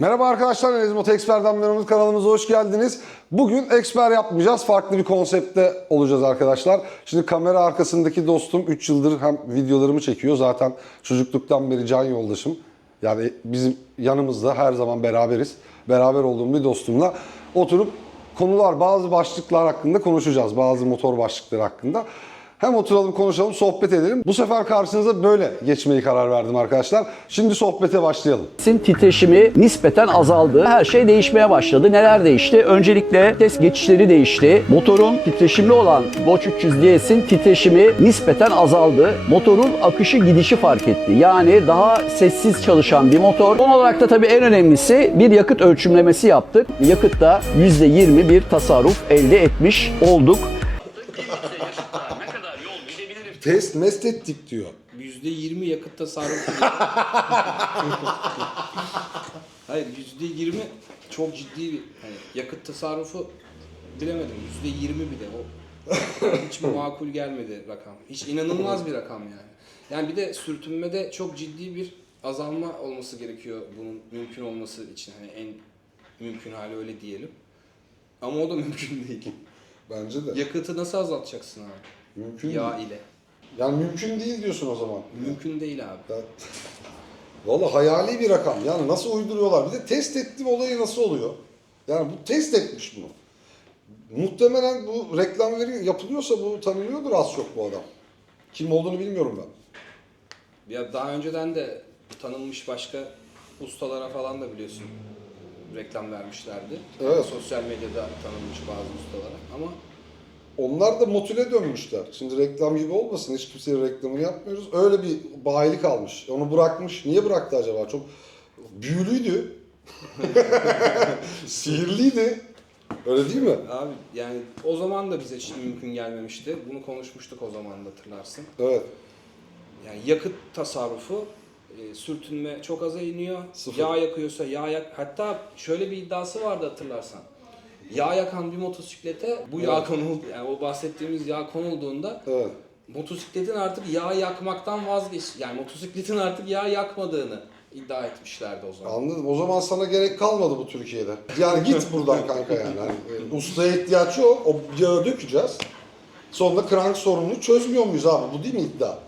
Merhaba arkadaşlar, Enes Moto Expert'ten memnunuz. Kanalımıza hoş geldiniz. Bugün eksper yapmayacağız. Farklı bir konseptte olacağız arkadaşlar. Şimdi kamera arkasındaki dostum 3 yıldır hem videolarımı çekiyor. Zaten çocukluktan beri can yoldaşım. Yani bizim yanımızda her zaman beraberiz. Beraber olduğum bir dostumla oturup konular, bazı başlıklar hakkında konuşacağız. Bazı motor başlıkları hakkında. Hem oturalım konuşalım, sohbet edelim. Bu sefer karşınıza böyle geçmeyi karar verdim arkadaşlar. Şimdi sohbete başlayalım. Sim titreşimi nispeten azaldı. Her şey değişmeye başladı. Neler değişti? Öncelikle test geçişleri değişti. Motorun titreşimli olan Bosch 300 DS'in titreşimi nispeten azaldı. Motorun akışı gidişi fark etti. Yani daha sessiz çalışan bir motor. Son olarak da tabii en önemlisi bir yakıt ölçümlemesi yaptık. Yakıtta %20 bir tasarruf elde etmiş olduk. Test mest ettik diyor. %20 yakıt tasarrufu. Hayır %20 çok ciddi bir hani yakıt tasarrufu bilemedim. %20 bile o hiç makul gelmedi rakam. Hiç inanılmaz bir rakam yani. Yani bir de sürtünmede çok ciddi bir azalma olması gerekiyor bunun mümkün olması için. Hani en mümkün hali öyle diyelim. Ama o da mümkün değil. Bence de. Yakıtı nasıl azaltacaksın abi? Mümkün Yağ değil. ile. Yani mümkün değil diyorsun o zaman. Mümkün değil abi. Ya, Valla hayali bir rakam. Yani nasıl uyduruyorlar? Bir de test ettim olayı nasıl oluyor? Yani bu test etmiş bunu. Muhtemelen bu reklam veri yapılıyorsa bu tanınıyordur az çok bu adam. Kim olduğunu bilmiyorum ben. Ya daha önceden de tanınmış başka ustalara falan da biliyorsun reklam vermişlerdi. Evet. Sosyal medyada tanınmış bazı ustalara ama Onlar da motüle dönmüşler. Şimdi reklam gibi olmasın. Hiç kimsenin reklamını yapmıyoruz. Öyle bir bayilik almış. Onu bırakmış. Niye bıraktı acaba? Çok büyülüydü. Sihirliydi. Öyle değil mi? abi yani o zaman da bize hiç mümkün gelmemişti. Bunu konuşmuştuk o zaman da hatırlarsın. Evet. Yani yakıt tasarrufu e, sürtünme çok aza iniyor. Sıfır. Yağ yakıyorsa yağ yak. Hatta şöyle bir iddiası vardı hatırlarsan. Yağ yakan bir motosiklete bu yağ konuldu. Yani o bahsettiğimiz yağ konulduğunda Evet. motosikletin artık yağ yakmaktan vazgeç yani motosikletin artık yağ yakmadığını iddia etmişlerdi o zaman. Anladım. O zaman sana gerek kalmadı bu Türkiye'de. Yani git buradan kanka yani. Hani, e, ustaya ihtiyaç yok. O yağı dökeceğiz. Sonra krank sorununu çözmüyor muyuz abi? Bu değil mi iddia?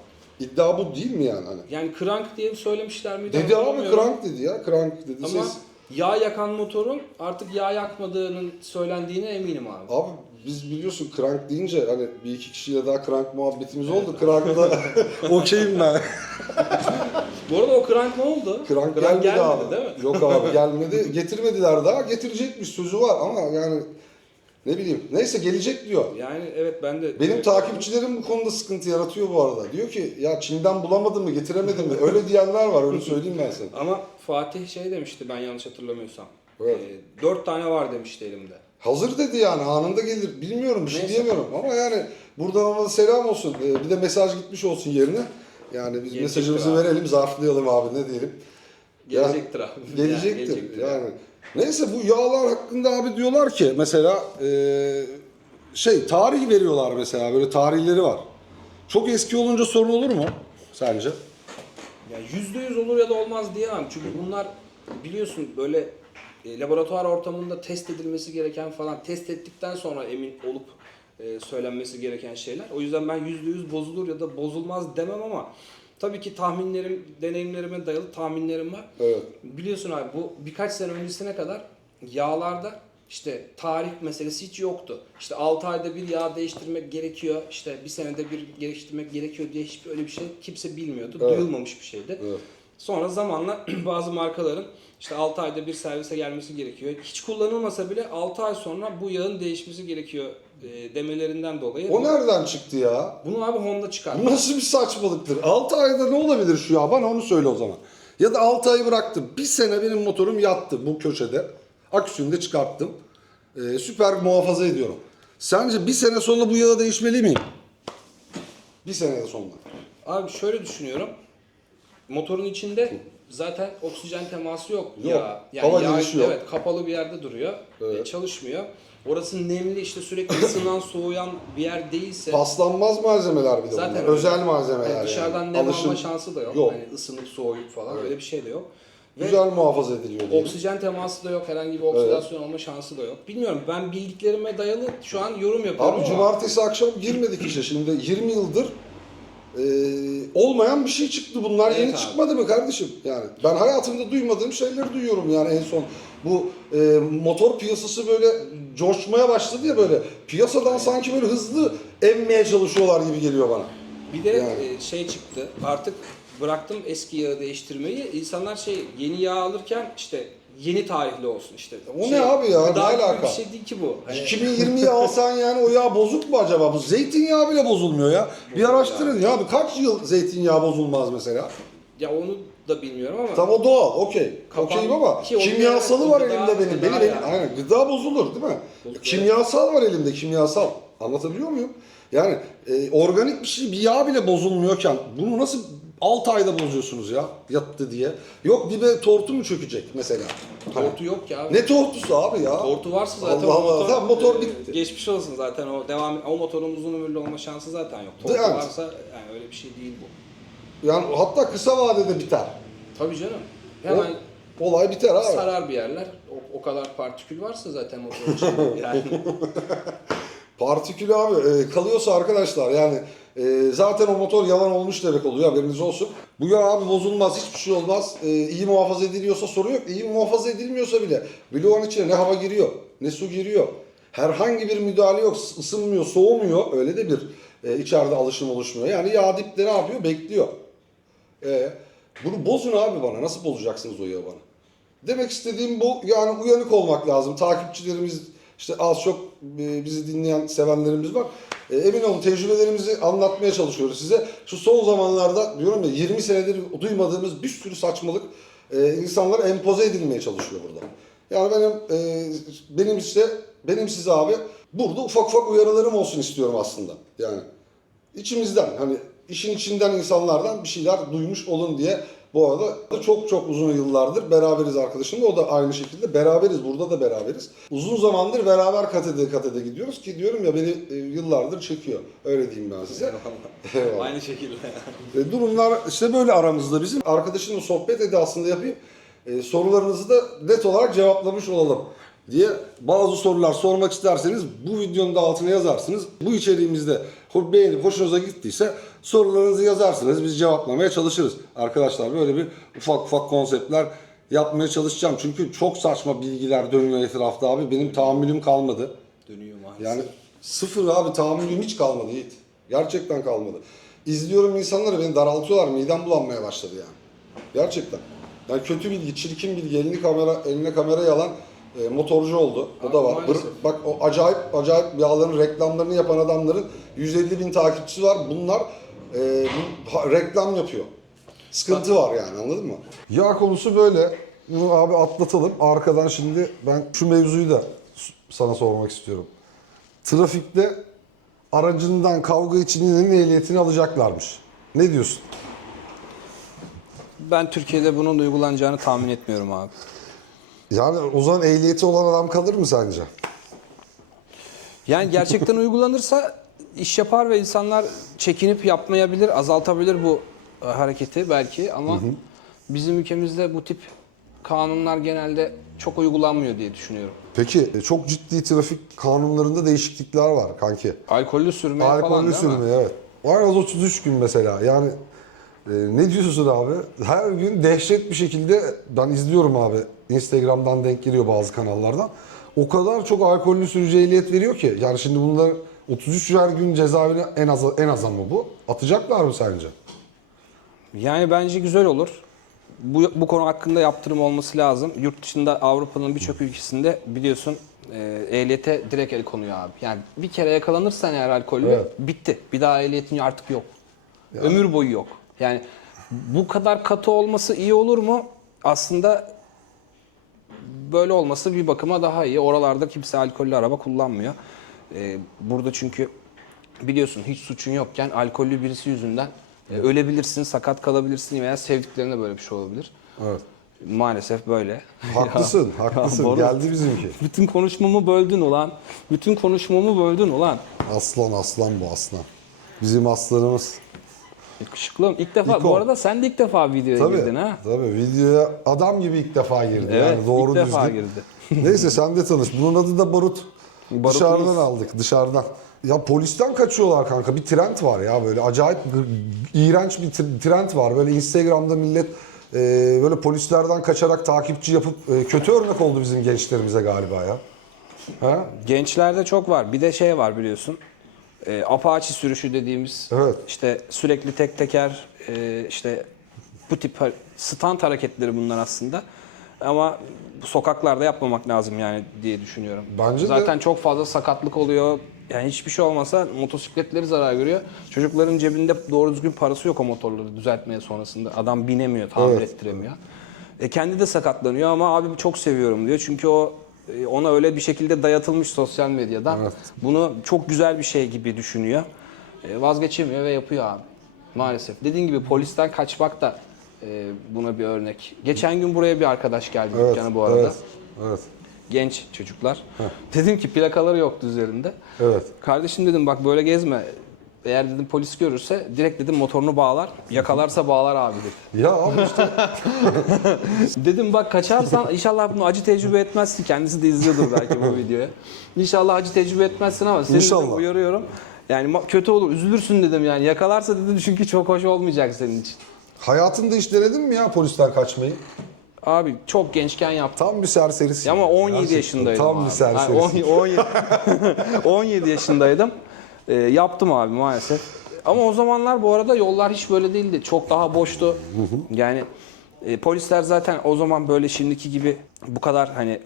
İddia bu değil mi yani? Hani? Yani crank diye söylemişler miydi? Dedi abi hatırlamıyorum. krank dedi ya. Krank dedi. Ama Siz... yağ yakan motorun artık yağ yakmadığının söylendiğine eminim abi. Abi biz biliyorsun krank deyince hani bir iki kişiyle daha krank muhabbetimiz oldu. Krank'ta okeyim ben. Bu arada o krank ne oldu? Krank Krank gelmedi, abi. değil mi? Yok abi gelmedi. Getirmediler daha. Getirecekmiş sözü var ama yani ne bileyim. Neyse gelecek diyor. Yani evet ben de... Benim takipçilerim bu konuda sıkıntı yaratıyor bu arada. Diyor ki ya Çin'den bulamadın mı getiremedim mi? Öyle diyenler var öyle söyleyeyim ben sana. Ama Fatih şey demişti ben yanlış hatırlamıyorsam. Evet. Ee, dört tane var demişti elimde. Hazır dedi yani anında gelir. Bilmiyorum bir şey Neyse. diyemiyorum ama yani buradan ona selam olsun. Ee, Bir de mesaj gitmiş olsun yerine. Yani biz Gelecektir mesajımızı abi. verelim, zarflayalım abi ne diyelim. Gelecektir abi. Yani Gelecektir gelecektir yani. Neyse bu yağlar hakkında abi diyorlar ki mesela eee, şey tarih veriyorlar mesela böyle tarihleri var. Çok eski olunca sorun olur mu sence? Ya yüzde yüz olur ya da olmaz diyemem. Çünkü bunlar biliyorsun böyle e, laboratuvar ortamında test edilmesi gereken falan test ettikten sonra emin olup e, söylenmesi gereken şeyler. O yüzden ben yüzde yüz bozulur ya da bozulmaz demem ama tabii ki tahminlerim, deneyimlerime dayalı tahminlerim var. Evet. Biliyorsun abi bu birkaç sene öncesine kadar yağlarda işte tarih meselesi hiç yoktu. İşte 6 ayda bir yağ değiştirmek gerekiyor. işte bir senede bir değiştirmek gerekiyor diye hiçbir öyle bir şey kimse bilmiyordu. Evet. Duyulmamış bir şeydi. Evet. Sonra zamanla bazı markaların işte 6 ayda bir servise gelmesi gerekiyor. Hiç kullanılmasa bile 6 ay sonra bu yağın değişmesi gerekiyor e, demelerinden dolayı. O nereden çıktı ya? Bunu abi Honda çıkar. Bu nasıl bir saçmalıktır? 6 ayda ne olabilir şu ya? Bana onu söyle o zaman. Ya da 6 ay bıraktım. Bir sene benim motorum yattı bu köşede. Aküsünü de çıkarttım. Ee, süper muhafaza ediyorum. Sence bir sene sonra bu yağı değişmeli miyim? Bir sene sonra. Abi şöyle düşünüyorum. Motorun içinde zaten oksijen teması yok. Yok. Ya, Hava yağ- girişi yok. Evet, kapalı bir yerde duruyor. Evet. E, çalışmıyor. Orası nemli işte sürekli ısınan, soğuyan bir yer değilse Paslanmaz malzemeler bir de Zaten bunlar. öyle. Özel malzemeler yani yani. dışarıdan nem Alışım- alma şansı da yok. Yok. Hani ısınıp soğuyup falan Evet. öyle bir şey de yok. Ve Güzel muhafaza ediliyor. Oksijen teması da yok, herhangi bir oksidasyon olma şansı da yok. Bilmiyorum ben bildiklerime dayalı şu an yorum yapıyorum Abi ama cumartesi akşam girmedik işe şimdi 20 yıldır e, olmayan bir şey çıktı bunlar Evet yeni abi. çıkmadı mı kardeşim yani ben hayatımda duymadığım şeyleri duyuyorum yani en son bu e, motor piyasası böyle coşmaya başladı ya böyle piyasadan sanki böyle hızlı emmeye çalışıyorlar gibi geliyor bana. bir de Yani. e, şey çıktı artık bıraktım eski yağı değiştirmeyi. İnsanlar şey yeni yağ alırken işte yeni tarihli olsun işte. O Şey, ne abi ya? Ne alaka? bir şey değil ki bu. Hani 2020'yi alsan yani o yağ bozuk mu acaba? Bu zeytinyağı bile bozulmuyor ya. Bir araştırın ya. Bu kaç yıl zeytinyağı bozulmaz mesela? ya onu da bilmiyorum ama Tam o doğal, okey. Okeyim ama ki kimyasalı var gıda- elimde benim. gıda Benim, benim yani. aynen gıda bozulur değil mi? Bozulur. Kimyasal var elimde, kimyasal. Anlatabiliyor muyum? Yani e, organik bir şey, bir yağ bile bozulmuyorken bunu nasıl 6 ayda bozuyorsunuz ya yattı diye. Yok dibe tortu mu çökecek mesela? Tortu yok ki abi. ne tortusu abi ya? Tortu varsa zaten Allah o Allah, motor, tamam, motor e, bitti. Geçmiş olsun zaten o devam o motorun uzun ömürlü olma şansı zaten yok. Tortu Evet. varsa yani öyle bir şey değil bu. Yani hatta kısa vadede biter. Tabii canım. Hemen olay biter abi. sarar bir yerler. O, o kadar partikül varsa zaten motorun içinde. Yani Partikül abi e, kalıyorsa arkadaşlar yani e, zaten o motor yalan olmuş demek oluyor haberiniz olsun. Bu abi bozulmaz hiçbir şey olmaz. E, iyi muhafaza ediliyorsa sorun yok. İyi muhafaza edilmiyorsa bile bloğun içine ne hava giriyor ne su giriyor. Herhangi bir müdahale yok. ısınmıyor, soğumuyor. Öyle de bir e, içeride alışım oluşmuyor. Yani yağ dipte ne yapıyor? Bekliyor. E, bunu bozun abi bana. Nasıl bozacaksınız o yağı bana? Demek istediğim bu. Yani uyanık olmak lazım. Takipçilerimiz işte az çok bizi dinleyen sevenlerimiz var. E, emin olun tecrübelerimizi anlatmaya çalışıyoruz size. Şu son zamanlarda diyorum ya 20 senedir duymadığımız bir sürü saçmalık e, insanlara empoze edilmeye çalışıyor burada. Yani benim e, benim işte benim size abi burada ufak ufak uyarılarım olsun istiyorum aslında. Yani içimizden hani işin içinden insanlardan bir şeyler duymuş olun diye bu arada çok çok uzun yıllardır beraberiz arkadaşımla. O da aynı şekilde beraberiz. Burada da beraberiz. Uzun zamandır beraber katede katede gidiyoruz ki diyorum ya beni e, yıllardır çekiyor. Öyle diyeyim ben size. Eyvallah. aynı şekilde. E, durumlar işte böyle aramızda bizim. Arkadaşımla sohbet edasında yapayım. E, sorularınızı da net olarak cevaplamış olalım diye bazı sorular sormak isterseniz bu videonun da altına yazarsınız. Bu içeriğimizde beğenip hoşunuza gittiyse sorularınızı yazarsınız. Biz cevaplamaya çalışırız. Arkadaşlar böyle bir ufak ufak konseptler yapmaya çalışacağım. Çünkü çok saçma bilgiler dönüyor etrafta abi. Benim tahammülüm kalmadı. Dönüyor maalesef. Yani sıfır abi tahammülüm hiç kalmadı Yiğit. Gerçekten kalmadı. İzliyorum insanları beni daraltıyorlar. Midem bulanmaya başladı yani. Gerçekten. Yani kötü bilgi, çirkin bilgi, elini kamera, eline kamerayı alan e, motorcu oldu. O Abi da var. Bır- bak o acayip acayip yağların reklamlarını yapan adamların 150 bin takipçisi var. Bunlar e, bu- reklam yapıyor. Sıkıntı var yani anladın mı? Yağ konusu böyle. Bunu abi atlatalım. Arkadan şimdi ben şu mevzuyu da sana sormak istiyorum. Trafikte aracından kavga için inenin ehliyetini alacaklarmış. Ne diyorsun? Ben Türkiye'de bunun uygulanacağını tahmin etmiyorum abi. Yani o zaman ehliyeti olan adam kalır mı sence? Yani gerçekten uygulanırsa iş yapar ve insanlar çekinip yapmayabilir, azaltabilir bu e, hareketi belki ama bizim ülkemizde bu tip kanunlar genelde çok uygulanmıyor diye düşünüyorum. Peki e, çok ciddi trafik kanunlarında değişiklikler var kanki. Alkollü sürmeye falan Alkollü değil mi? evet. Var az 33 gün mesela yani e, ne diyorsun abi? Her gün dehşet bir şekilde ben izliyorum abi Instagram'dan denk geliyor bazı kanallardan. O kadar çok alkollü sürücü ehliyet veriyor ki yani şimdi bunlar 33'er gün cezaevine en az en az ama bu. Atacaklar mı sence? Yani bence güzel olur. Bu, bu konu hakkında yaptırım olması lazım. Yurt dışında Avrupa'nın birçok ülkesinde biliyorsun e, ehliyete direkt el konuyor abi. Yani bir kere yakalanırsan eğer alkollü Evet. bitti. Bir daha ehliyetin artık yok. Ömür boyu yok. Yani bu kadar katı olması iyi olur mu? Aslında böyle olması bir bakıma daha iyi. Oralarda kimse alkollü araba kullanmıyor. Ee, burada çünkü biliyorsun hiç suçun yokken alkollü birisi yüzünden e, ölebilirsin, sakat kalabilirsin veya sevdiklerine böyle bir şey olabilir. Evet. Maalesef böyle. Haklısın, Ya, haklısın. Boris, Geldi bizimki. Bütün konuşmamı böldün ulan. Bütün konuşmamı böldün ulan. Aslan aslan bu aslan. Bizim aslanımız. Yakışıklım. İlk defa İko. bu arada sen de ilk defa videoya Tabii, girdin ha. tabii videoya adam gibi ilk defa girdi. Evet, yani doğru ilk defa düzgün. girdi. Neyse sen de tanış. Bunun adı da Barut. Dışarıdan aldık, dışarıdan. Ya polisten kaçıyorlar kanka. Bir trend var ya böyle acayip iğrenç bir trend var. Böyle Instagram'da millet e, böyle polislerden kaçarak takipçi yapıp e, kötü örnek oldu bizim gençlerimize galiba ya. Ha? Gençlerde çok var. Bir de şey var biliyorsun. E, Apache sürüşü dediğimiz Evet. işte sürekli tek teker e, işte bu tip stand hareketleri bunlar aslında. Ama sokaklarda yapmamak lazım yani diye düşünüyorum. Bence de- Zaten çok fazla sakatlık oluyor. Yani hiçbir şey olmasa motosikletleri zarar görüyor. Çocukların cebinde doğru düzgün parası yok o motorları düzeltmeye sonrasında. Adam binemiyor, tamir Evet. ettiremiyor. E kendi de sakatlanıyor ama abi çok seviyorum diyor. Çünkü o e, ona öyle bir şekilde dayatılmış sosyal medyadan. Evet. Bunu çok güzel bir şey gibi düşünüyor. E, vazgeçemiyor ve yapıyor abi. Maalesef. Dediğin gibi polisten kaçmak da e, buna bir örnek. Geçen gün buraya bir arkadaş geldi Evet, dükkana bu arada. evet, evet. Genç çocuklar. Dedim ki plakaları yoktu üzerinde. Evet. Kardeşim dedim bak böyle gezme. Eğer dedim polis görürse direkt dedim motorunu bağlar. Yakalarsa bağlar abi dedi. Ya abi işte Dedim bak kaçarsan inşallah bunu acı tecrübe etmezsin. Kendisi de izliyordur belki bu videoyu. İnşallah acı tecrübe etmezsin ama seni İnşallah. uyarıyorum. Yani kötü olur, üzülürsün dedim yani. Yakalarsa dedim çünkü çok hoş olmayacak senin için. Hayatında hiç denedin mi ya polisten kaçmayı? Abi çok gençken yaptım. Tam bir serserisin. Ama 17 Gerçekten yaşındaydım Tam abi. bir serserisin. Yani 17, 17 yaşındaydım. Ee, yaptım abi maalesef. Ama o zamanlar bu arada yollar hiç böyle değildi. Çok daha boştu. Yani e, polisler zaten o zaman böyle şimdiki gibi bu kadar hani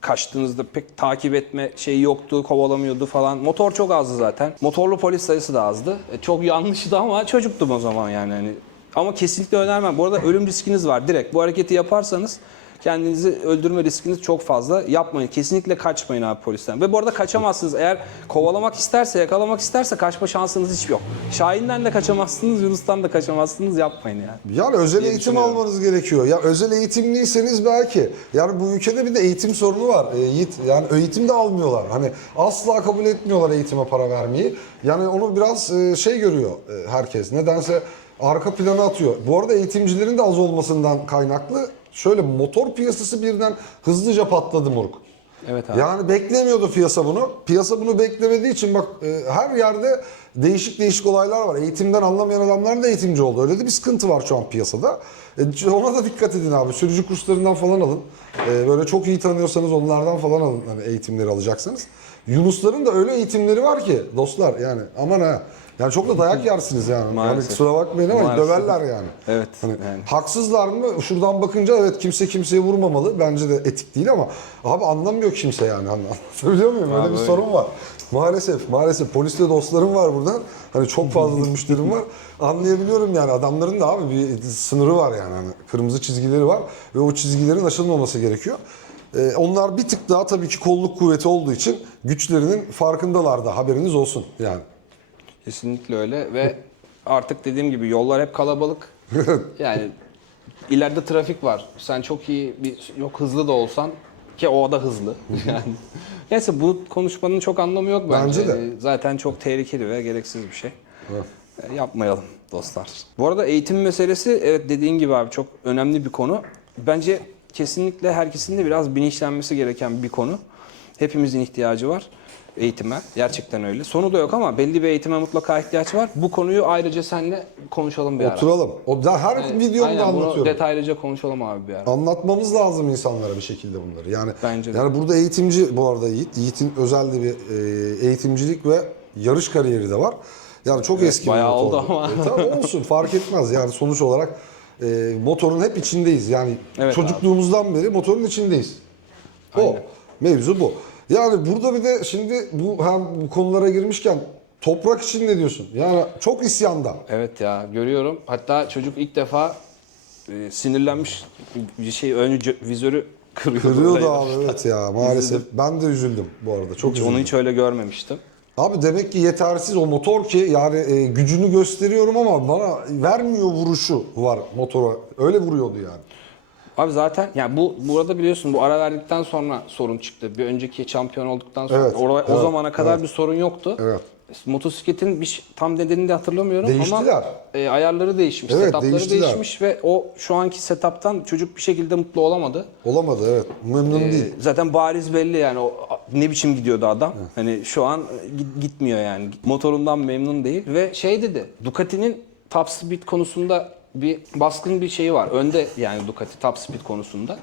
kaçtığınızda pek takip etme şeyi yoktu, kovalamıyordu falan. Motor çok azdı zaten. Motorlu polis sayısı da azdı. E, çok yanlıştı ama çocuktum o zaman yani. Hani ama kesinlikle önermem. Bu arada ölüm riskiniz var. Direkt bu hareketi yaparsanız kendinizi öldürme riskiniz çok fazla. Yapmayın. Kesinlikle kaçmayın abi polisten. Ve bu arada kaçamazsınız. Eğer kovalamak isterse, yakalamak isterse kaçma şansınız hiç yok. Şahin'den de kaçamazsınız, Yunus'tan da kaçamazsınız. Yapmayın yani. Yani özel diye eğitim almanız gerekiyor. Ya özel eğitimliyseniz belki. Yani bu ülkede bir de eğitim sorunu var. E, Yiğit, yani eğitim de almıyorlar. Hani asla kabul etmiyorlar eğitime para vermeyi. Yani onu biraz e, şey görüyor e, herkes. Nedense arka plana atıyor. Bu arada eğitimcilerin de az olmasından kaynaklı şöyle motor piyasası birden hızlıca patladı moruk. Evet abi. Yani beklemiyordu piyasa bunu. Piyasa bunu beklemediği için bak e, her yerde değişik değişik olaylar var. Eğitimden anlamayan adamlar da eğitimci oldu. Öyle de bir sıkıntı var şu an piyasada. E, ona da dikkat edin abi. Sürücü kurslarından falan alın. E, böyle çok iyi tanıyorsanız onlardan falan alın hani eğitimleri alacaksınız. Yunusların da öyle eğitimleri var ki dostlar yani aman ha. Yani çok da dayak yersiniz yani. yani Maalesef. kusura bakmayın ama Maalesef. döverler yani. Evet, Hani yani. Haksızlar mı? Şuradan bakınca evet kimse kimseye vurmamalı. Bence de etik değil ama abi anlamıyor kimse yani. Hani Anlatabiliyor muyum? Öyle Abi bir öyle. sorun var. Maalesef, maalesef polisle dostlarım var buradan. Hani çok fazla müşterim var. Anlayabiliyorum yani adamların da abi bir sınırı var yani. Hani kırmızı çizgileri var ve o çizgilerin aşılmaması gerekiyor. Ee, onlar bir tık daha tabii ki kolluk kuvveti olduğu için güçlerinin farkındalar da haberiniz olsun yani. Kesinlikle öyle ve artık dediğim gibi yollar hep kalabalık. yani ileride trafik var. Sen çok iyi bir yok hızlı da olsan ki o da hızlı yani. Neyse bu konuşmanın çok anlamı yok bence. Bence de. Zaten çok tehlikeli ve gereksiz bir şey. Ee, Yapmayalım dostlar. Bu arada eğitim meselesi evet dediğin gibi abi çok önemli bir konu. Bence kesinlikle herkesin de biraz bilinçlenmesi gereken bir konu. Hepimizin ihtiyacı var eğitime. Gerçekten öyle. Sonu da yok ama belli bir eğitime mutlaka ihtiyaç var. Bu konuyu ayrıca seninle konuşalım bir ara. Oturalım. O da her videomda Aynen, bunu anlatıyorum. detaylıca konuşalım abi bir ara. Anlatmamız lazım insanlara bir şekilde bunları. Yani Bence de. yani burada eğitimci bu arada Yiğit. Yiğit'in özel de bir e, eğitimcilik ve yarış kariyeri de var. Yani çok eski bir bayağı motor. oldu ama. E, tamam olsun fark etmez. Yani sonuç olarak e, motorun hep içindeyiz. Yani Evet çocukluğumuzdan beri motorun içindeyiz. O. Mevzu bu. Yani burada bir de şimdi bu hem bu konulara girmişken toprak için ne diyorsun? Yani çok isyanda. Evet ya görüyorum. Hatta çocuk ilk defa e, sinirlenmiş bir şey ön vizörü kırıyordu. Kırıyordu abi evet ya maalesef. Ben de üzüldüm bu arada. Çok Hiç- üzüldüm. Onu hiç öyle görmemiştim. Abi demek ki yetersiz o motor ki yani e, gücünü gösteriyorum ama bana vermiyor vuruşu var motora. Öyle vuruyordu yani. Abi zaten yani bu burada biliyorsun bu ara verdikten sonra sorun çıktı. Bir önceki şampiyon olduktan sonra Evet, Oraya- o evet, zamana kadar evet. bir sorun yoktu. Evet. Motosikletin bir şey- tam nedenini de hatırlamıyorum Değiştiler. ama e, ayarları değişmiş, Evet, setupları değiştiler. değişmiş ve o şu anki setuptan çocuk bir şekilde mutlu olamadı. Olamadı evet. Memnun Ee, değil. Zaten bariz belli yani o ne biçim gidiyordu adam. Hani şu an git- gitmiyor yani. Motorundan memnun değil ve şey dedi. Ducati'nin top speed konusunda bir baskın bir şeyi var. Önde yani Ducati top speed konusunda.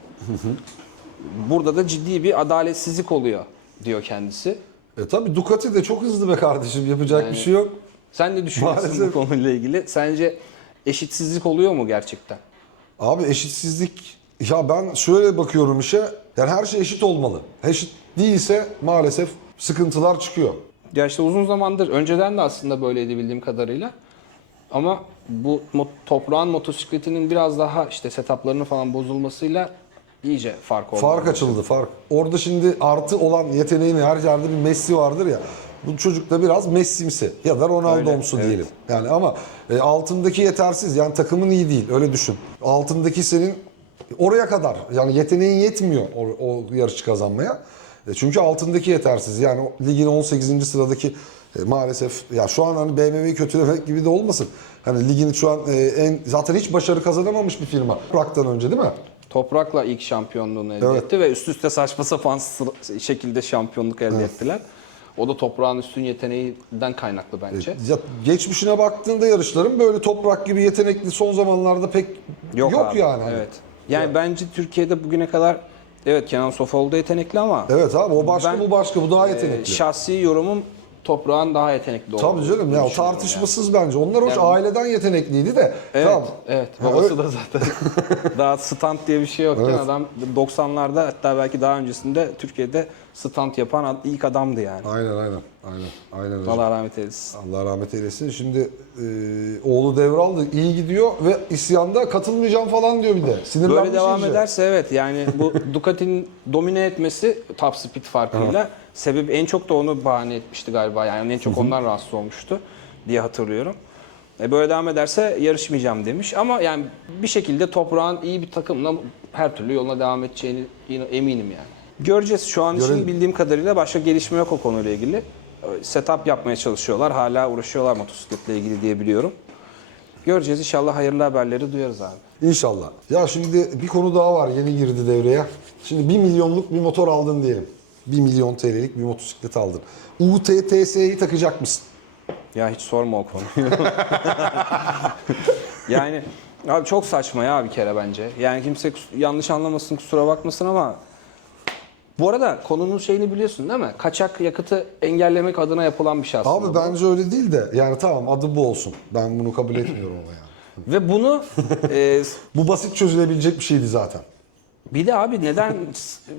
Burada da ciddi bir adaletsizlik oluyor diyor kendisi. E tabi Ducati de çok hızlı be kardeşim. Yapacak bir şey yok. Sen ne düşünüyorsun Maalesef. bu konuyla ilgili? Sence eşitsizlik oluyor mu gerçekten? Abi eşitsizlik ya ben şöyle bakıyorum işe. Yani her şey eşit olmalı. Eşit değilse maalesef sıkıntılar çıkıyor. Ya işte uzun zamandır, önceden de aslında böyleydi bildiğim kadarıyla. Ama bu mo- toprağın motosikletinin biraz daha işte setuplarının falan bozulmasıyla iyice fark oldu. Fark açıldı fark. Orada şimdi artı olan yeteneğini her yerde bir Messi vardır ya. Bu çocuk da biraz Messi'msi ya da Ronaldo'msu Öyle, evet. diyelim. Yani ama e, altındaki yetersiz. Yani takımın iyi değil. Öyle düşün. Altındaki senin oraya kadar. Yani yeteneğin yetmiyor o, o yarışı kazanmaya. E, çünkü altındaki yetersiz. Yani ligin 18. sıradaki e, maalesef ya şu an hani BMW'yi kötülemek gibi de olmasın. Hani ligin şu an e, en zaten hiç başarı kazanamamış bir firma. Rock'tan önce değil mi? Toprakla ilk şampiyonluğunu elde Evet. etti ve üst üste saçma sapan şekilde şampiyonluk elde ettiler. O da toprağın üstün yeteneğinden kaynaklı bence. Ya geçmişine baktığında yarışların böyle toprak gibi yetenekli son zamanlarda pek yok, abi, yani. Evet. Yani bence Türkiye'de bugüne kadar evet Kenan Sofoğlu da yetenekli ama Evet abi o başka Ben, bu başka bu daha e, yetenekli. şahsi yorumum toprağın daha yetenekli olduğunu Tabii canım ya düşünüyorum tartışmasız bence. Onlar hoş Yani- aileden yetenekliydi de. Evet, tamam. evet. Babası da zaten daha stand diye bir şey yokken Evet. adam 90'larda hatta belki daha öncesinde Türkiye'de stand yapan ad- ilk adamdı yani. Aynen aynen. Aynen. Aynen öyle. Allah rahmet eylesin. Allah rahmet eylesin. Şimdi e, oğlu devraldı. iyi gidiyor ve isyanda katılmayacağım falan diyor bir de. Sinirlenmiş Böyle devam iyice. ederse evet yani bu Ducati'nin domine etmesi top speed farkıyla sebebi en çok da onu bahane etmişti galiba. Yani en çok ondan rahatsız olmuştu diye hatırlıyorum. E böyle devam ederse yarışmayacağım demiş ama yani bir şekilde toprağın iyi bir takımla her türlü yoluna devam edeceğini eminim yani. Göreceğiz. Şu an için Görelim. bildiğim kadarıyla başka gelişme yok o konuyla ilgili. E, Setup yapmaya çalışıyorlar. Hala uğraşıyorlar motosikletle ilgili diye biliyorum. Göreceğiz. İnşallah hayırlı haberleri duyarız abi. İnşallah. Ya şimdi bir konu daha var yeni girdi devreye. Şimdi 1 milyonluk bir motor aldın diyelim. 1 milyon TL'lik bir motosiklet aldın. UTTS'yi takacak mısın? Ya hiç sorma o konuyu. yani abi çok saçma ya bir kere bence. Yani kimse yanlış anlamasın kusura bakmasın ama bu arada konunun şeyini biliyorsun değil mi? Kaçak yakıtı engellemek adına yapılan bir şey aslında. Abi bu. bence öyle değil de yani tamam adı bu olsun. Ben bunu kabul etmiyorum ama yani. Ve bunu e, Bu basit çözülebilecek bir şeydi zaten. Bir de abi neden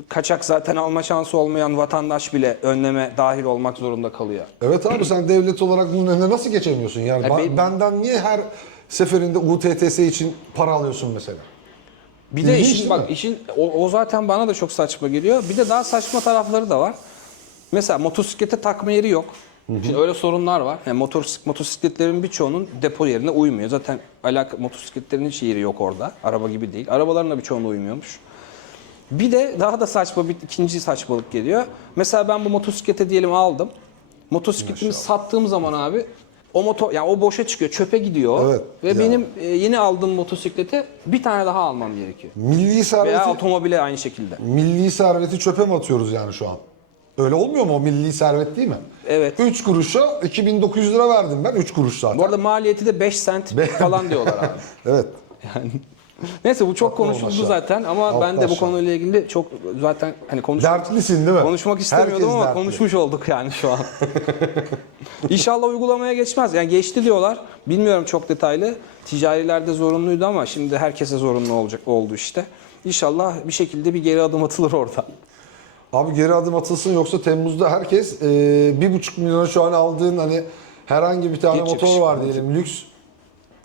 kaçak zaten alma şansı olmayan vatandaş bile önleme dahil olmak zorunda kalıyor? Evet abi sen devlet olarak bunun önüne nasıl geçemiyorsun? Yani E, ba- be- benden niye her seferinde UTTS için para alıyorsun mesela? Bir de İlginç işin değil bak mi? işin o, o zaten bana da çok saçma geliyor. Bir de daha saçma tarafları da var. Mesela motosiklete takma yeri yok. Şimdi öyle sorunlar var. Yani motor, motosikletlerin birçoğunun depo yerine uymuyor. Zaten alaka motosikletlerin hiç yeri yok orada. Araba gibi değil. Arabaların da birçoğuna uymuyormuş. Bir de daha da saçma bir ikinci saçmalık geliyor. Mesela ben bu motosiklete diyelim aldım. Motosikletimi sattığım zaman abi o motor yani o boşa çıkıyor, çöpe gidiyor. Evet, Ve ya. benim e, yeni aldığım motosiklete bir tane daha almam gerekiyor. Milli Veya serveti, otomobile aynı şekilde. milli serveti çöpe mi atıyoruz yani şu an? Öyle olmuyor mu o milli servet değil mi? Evet. 3 kuruşa 2900 lira verdim ben 3 kuruş zaten. Bu arada maliyeti de 5 sent falan diyorlar abi. Evet. Neyse bu çok konuşuldu zaten ama Alttan ben de bu aşağı. konuyla ilgili çok zaten hani konuş Dertlisin değil mi? konuşmak istemiyordum Herkes ama dertli. konuşmuş olduk yani şu an. İnşallah uygulamaya geçmez. Yani geçti diyorlar. Bilmiyorum çok detaylı. Ticarilerde zorunluydu ama şimdi herkese zorunlu olacak oldu işte. İnşallah bir şekilde bir geri adım atılır orada. Abi geri adım atılsın yoksa Temmuz'da herkes e, bir buçuk milyona şu an aldığın hani herhangi bir tane Hiç motor var diyelim lüks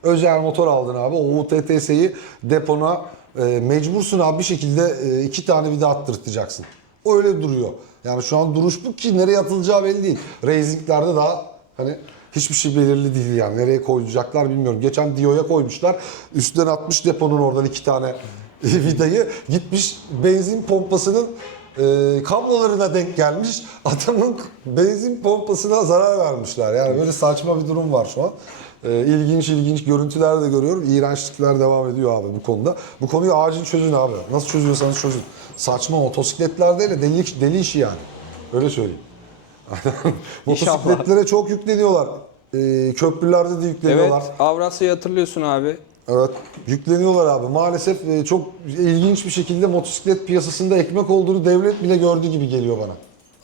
özel motor aldın abi. O UTTS'yi depona e, mecbursun abi bir şekilde e, iki tane vida attırtacaksın. Öyle duruyor. Yani şu an duruş bu ki nereye atılacağı belli değil. Racinglerde daha hani hiçbir şey belirli değil yani. Nereye koyacaklar bilmiyorum. Geçen Dio'ya koymuşlar. Üstten atmış deponun oradan iki tane vidayı gitmiş benzin pompasının e, kablolarına denk gelmiş. Adamın benzin pompasına zarar vermişler. Yani böyle saçma bir durum var şu an. E, ilginç ilginç görüntüler de görüyorum. İğrençlikler devam ediyor abi bu konuda. Bu konuyu acil çözün abi. Nasıl çözüyorsanız çözün. Saçma motosikletler değil de deli, deli işi yani. Öyle söyleyeyim. Motosikletlere çok yükleniyorlar. E, köprülerde de yükleniyorlar. Evet, Avrasya'yı hatırlıyorsun abi. Evet, yükleniyorlar abi. Maalesef e, çok ilginç bir şekilde motosiklet piyasasında ekmek olduğunu devlet bile gördü gibi geliyor bana.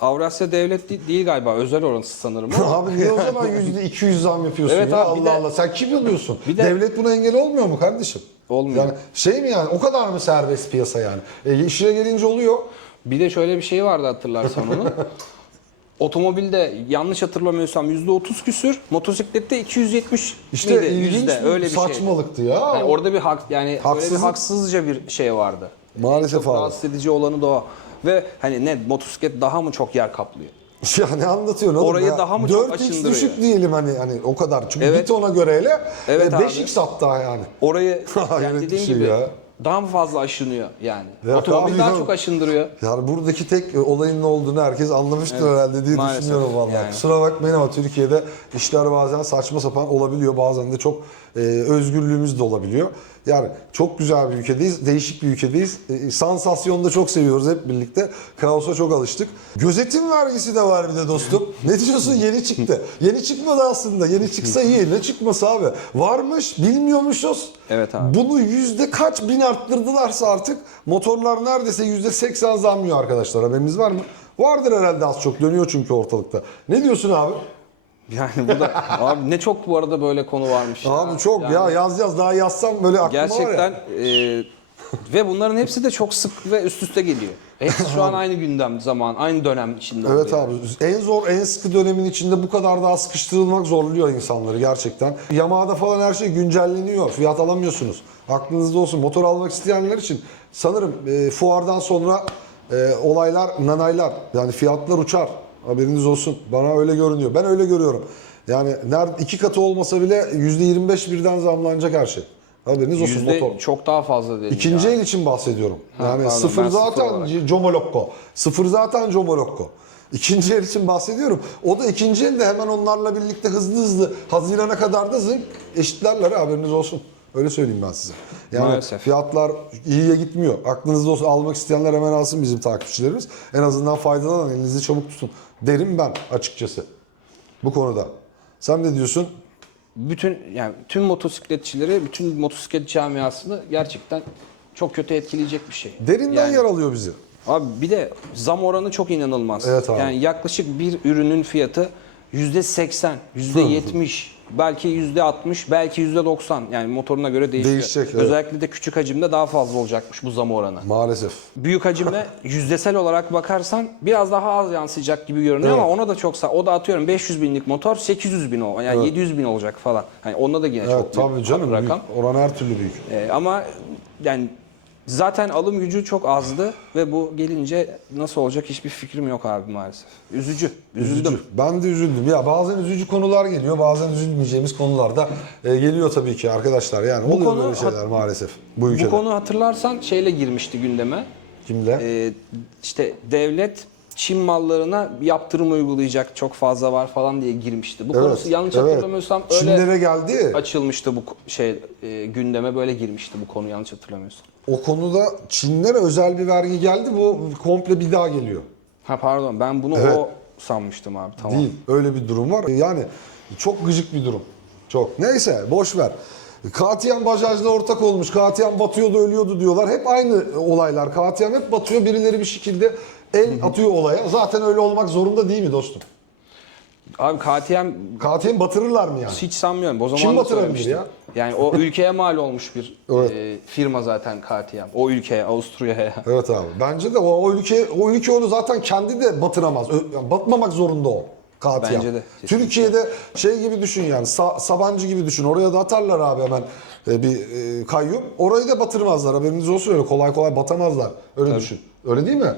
Avrasya devlet de- değil galiba, özel orantı sanırım. abi niye o zaman yüzde 200 zam yapıyorsun Evet ya? abi, bir Allah de- Allah. Sen kim oluyorsun? Bir de- Devlet buna engel olmuyor mu kardeşim? Olmuyor. Yani şey mi yani o kadar mı serbest piyasa yani? E, işine gelince oluyor. Bir de şöyle bir şey vardı hatırlarsan onu. Otomobilde yanlış hatırlamıyorsam %30 küsür, motosiklette 270 İşte miydi? ilginç Yüzde, bir öyle bir şeydi. saçmalıktı ya. Yani orada bir hak yani öyle bir Haksızlık. haksızca bir şey vardı. Maalesef abi. rahatsız edici olanı da o. Ve hani ne motosiklet daha mı çok yer kaplıyor? Ya ne anlatıyorsun oğlum Orayı ya? daha mı çok 4x aşındırıyor? düşük diyelim hani hani o kadar. Çünkü Evet. bit ona göre hele Evet e, abi. 5x hatta yani. Orayı Hayret yani bir dediğim şey gibi ya. daha mı fazla aşınıyor yani? Ya Otomobil daha canım. çok aşındırıyor. Yani buradaki tek olayın ne olduğunu herkes anlamıştır Evet, herhalde diye maalesef. düşünüyorum vallahi. Yani. Kusura bakmayın ama Türkiye'de işler bazen saçma sapan olabiliyor. Bazen de çok e, özgürlüğümüz de olabiliyor. Yani çok güzel bir ülkedeyiz, değişik bir ülkedeyiz. E, sansasyonu da çok seviyoruz hep birlikte. Kaosa çok alıştık. Gözetim vergisi de var bir de dostum. Ne diyorsun yeni çıktı. Yeni çıkmadı aslında. Yeni çıksa iyi. Ne çıkması abi? Varmış, bilmiyormuşuz. Evet abi. Bunu yüzde kaç bin arttırdılarsa artık motorlar neredeyse yüzde seksen zamlıyor arkadaşlar. Haberiniz var mı? Vardır herhalde az çok. Dönüyor çünkü ortalıkta. Ne diyorsun abi? Yani bu da abi ne çok bu arada böyle konu varmış. ya. Abi çok Yani ya yaz yaz daha yazsam böyle aklıma var Gerçekten ya. e, ve bunların hepsi de çok sık ve üst üste geliyor. Hepsi şu an aynı gündem zaman, aynı dönem içinde Evet oluyor. abi en zor en sıkı dönemin içinde bu kadar daha sıkıştırılmak zorluyor insanları gerçekten. Yamaha'da falan her şey güncelleniyor. Fiyat alamıyorsunuz. Aklınızda olsun. Motor almak isteyenler için sanırım e, fuardan sonra e, olaylar nanaylar yani fiyatlar uçar. Haberiniz olsun. Bana öyle görünüyor. Ben öyle görüyorum. Yani nerede iki katı olmasa bile %25 birden zamlanacak her şey. Haberiniz olsun Yüzde motor. çok daha fazla dedim İkinci ya. el için bahsediyorum. yani pardon, sıfır sıfır zaten olarak. Comolokko. Sıfır zaten Comolokko. İkinci el için bahsediyorum. O da ikinci el de hemen onlarla birlikte hızlı hızlı Haziran'a kadar da zınk eşitlerler ha, haberiniz olsun. Öyle söyleyeyim ben size. Yani Maalesef. fiyatlar iyiye gitmiyor. Aklınızda olsun almak isteyenler hemen alsın bizim takipçilerimiz. En azından faydalanan elinizi çabuk tutun. Derim ben açıkçası bu konuda. Sen ne diyorsun? Bütün yani tüm motosikletçileri, bütün motosiklet camiasını gerçekten çok kötü etkileyecek bir şey. Derinden Yani- yaralıyor bizi. Abi bir de zam oranı çok inanılmaz. Evet abi. Yani yaklaşık bir ürünün fiyatı yüzde seksen, yüzde yetmiş, belki yüzde altmış, belki yüzde doksan. Yani motoruna göre değişiyor. Değişecek, evet. Özellikle de küçük hacimde daha fazla olacakmış bu zam oranı. Maalesef. Büyük hacime yüzdesel olarak bakarsan biraz daha az yansıyacak gibi görünüyor Evet. ama ona da çok sa- o da atıyorum 500 binlik motor 800 bin o yani 700 bin olacak falan. Hani onda da yine Evet çok büyük tabii canım. rakam. Büyük. Oran her türlü büyük. Ee, ama yani zaten alım gücü çok azdı ve bu gelince nasıl olacak hiçbir fikrim yok abi maalesef. Üzücü. Üzüldüm. Üzücü. Ben de üzüldüm. Ya bazen üzücü konular geliyor, bazen üzülmeyeceğimiz konular da e, geliyor tabii ki arkadaşlar. Yani oluyor konu böyle şeyler maalesef bu ülkede. Bu konu hatırlarsan şeyle girmişti gündeme. Kimle? Ee, işte devlet Çin mallarına yaptırım uygulayacak çok fazla var falan diye girmişti. Bu konusu yanlış hatırlamıyorsam öyle Çinlere geldi. açılmıştı bu şey e, gündeme böyle girmişti bu konu yanlış hatırlamıyorsam. O konuda Çinlere özel bir vergi geldi. Bu komple bir daha geliyor. Ha pardon ben bunu Evet. o sanmıştım abi tamam. Değil. Öyle bir durum var. Yani çok gıcık bir durum. Çok. Neyse boş ver. KTM Bajaj'la ortak olmuş. KTM batıyordu, ölüyordu diyorlar. Hep aynı olaylar. KTM hep batıyor. Birileri bir şekilde el atıyor olaya. Zaten öyle olmak zorunda değil mi dostum? Abi KTM KTM batırırlar mı yani? hiç sanmıyorum. O zaman Kim da batırabilir söylemiştim. ya? Yani o ülkeye mal olmuş bir Evet. e, firma zaten KTM. O ülkeye, Avusturya'ya. Evet abi. Bence de o, o ülke o ülke onu zaten kendi de batıramaz. Ö- yani batmamak zorunda o. KTM. Bence de, kesinlikle. Türkiye'de şey gibi düşün yani Sa- Sabancı gibi düşün. Oraya da atarlar abi hemen e, bir e, kayyum. Orayı da batırmazlar. Haberiniz olsun öyle kolay kolay batamazlar. Öyle düşün. Öyle değil mi?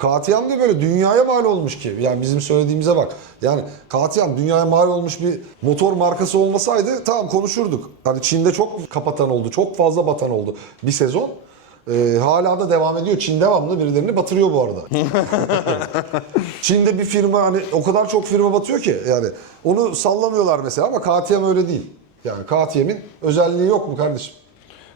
KTM de böyle dünyaya mal olmuş ki. Yani bizim söylediğimize bak. Yani KTM dünyaya mal olmuş bir motor markası olmasaydı tamam konuşurduk. Hani Çin'de çok kapatan oldu. Çok fazla batan oldu bir sezon. Ee, hala da devam ediyor. Çin devamlı birilerini batırıyor bu arada. Çin'de bir firma hani o kadar çok firma batıyor ki yani onu sallamıyorlar mesela ama KTM öyle değil. Yani KTM'in özelliği yok mu kardeşim?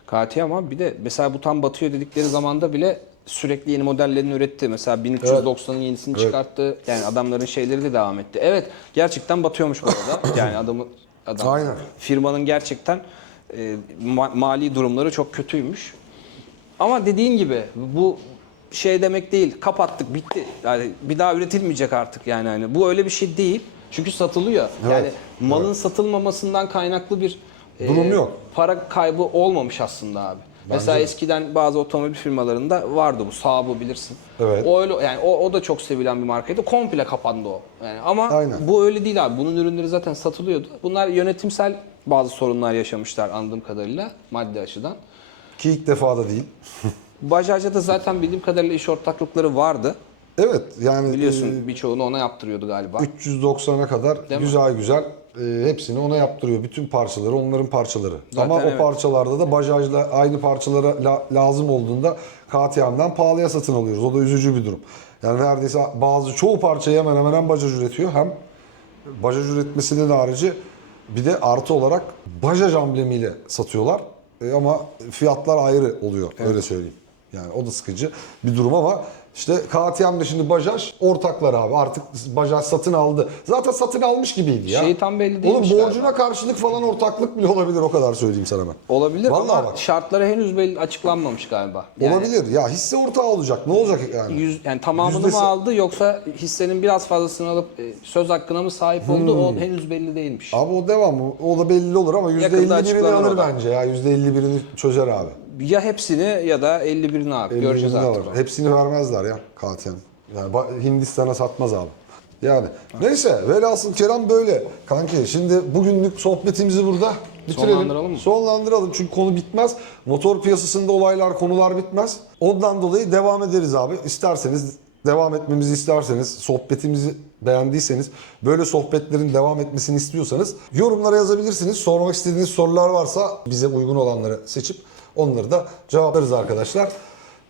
KTM ama bir de mesela bu tam batıyor dedikleri zamanda bile sürekli yeni modellerini üretti. Mesela 1390'ın yenisini çıkarttı. Yani adamların şeyleri de devam etti. Evet gerçekten batıyormuş bu arada. Yani adamı adam Aynen. firmanın gerçekten e, ma- mali durumları çok kötüymüş. Ama dediğin gibi bu şey demek değil. Kapattık, bitti. Yani bir daha üretilmeyecek artık yani hani. Bu öyle bir şey değil. Çünkü satılıyor. Yani Evet, malın satılmamasından kaynaklı bir e, Durum yok. Para kaybı olmamış aslında abi. Mesela de. eskiden bazı otomobil firmalarında vardı bu. Saab'ı bilirsin. Evet. O öyle yani o, o da çok sevilen bir markaydı. Komple kapandı o. Yani ama Aynen. bu öyle değil abi. Bunun ürünleri zaten satılıyordu. Bunlar yönetimsel bazı sorunlar yaşamışlar anladığım kadarıyla maddi açıdan. Ki ilk defa da değil. Bajaj'da da zaten bildiğim kadarıyla iş ortaklıkları vardı. Evet yani Biliyorsun e, birçoğunu ona yaptırıyordu galiba. 390'a kadar Değil mi? güzel güzel e, hepsini ona yaptırıyor. Bütün parçaları onların parçaları. Zaten Ama evet. o parçalarda da Bajaj'la aynı parçalara la- lazım olduğunda KTM'den pahalıya satın alıyoruz. O da üzücü bir durum. Yani neredeyse bazı çoğu parçayı hemen hemen hem Bajaj üretiyor hem Bajaj üretmesinin harici bir de artı olarak Bajaj amblemiyle satıyorlar. E, ama fiyatlar ayrı oluyor öyle söyleyeyim. Yani o da sıkıcı bir durum ama işte KTM'de şimdi Bajaj ortaklar abi artık Bajaj satın aldı. Zaten satın almış gibiydi ya. Şeyi tam belli Oğlum değilmiş borcuna galiba. karşılık falan ortaklık bile olabilir o kadar söyleyeyim sana ben. Olabilir Vallahi ama bak. şartları henüz belli açıklanmamış galiba. Yani olabilir ya hisse ortağı olacak ne olacak yani? Yüz, yani tamamını Yüzdesi- mı aldı yoksa hissenin biraz fazlasını alıp e, söz hakkına mı sahip oldu o henüz belli değilmiş. Hmm. Abi o devam o da belli olur ama Yakında %51'ini açıklanır alır bence ya %51'ini çözer abi. Ya hepsini ya da 51'ini abi. Göreceğiz 50'ini artık. alır. onu. Hepsini vermezler ya KTM. Yani ba- Hindistan'a satmaz abi. Yani neyse velhasıl kelam böyle. Kanki şimdi bugünlük sohbetimizi burada bitirelim. Sonlandıralım mı? Sonlandıralım çünkü konu bitmez. Motor piyasasında olaylar, konular bitmez. Ondan dolayı devam ederiz abi. İsterseniz devam etmemizi isterseniz, sohbetimizi beğendiyseniz, böyle sohbetlerin devam etmesini istiyorsanız yorumlara yazabilirsiniz. Sormak istediğiniz sorular varsa bize uygun olanları seçip onları da cevaplarız arkadaşlar.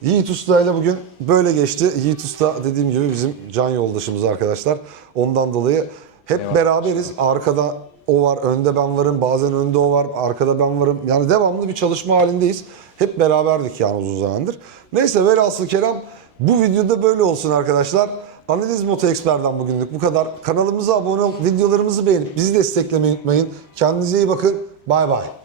Yiğit Usta ile bugün böyle geçti. Yiğit Usta dediğim gibi bizim can yoldaşımız arkadaşlar. Ondan dolayı hep beraberiz. Arkada o var, önde ben varım. Bazen önde o var, arkada ben varım. Yani devamlı bir çalışma halindeyiz. Hep beraberdik yani uzun zamandır. Neyse velhasıl kelam bu videoda böyle olsun arkadaşlar. Analiz Moto Expert'den bugünlük bu kadar. Kanalımıza abone olup videolarımızı beğenip bizi desteklemeyi unutmayın. Kendinize iyi bakın. Bay bay.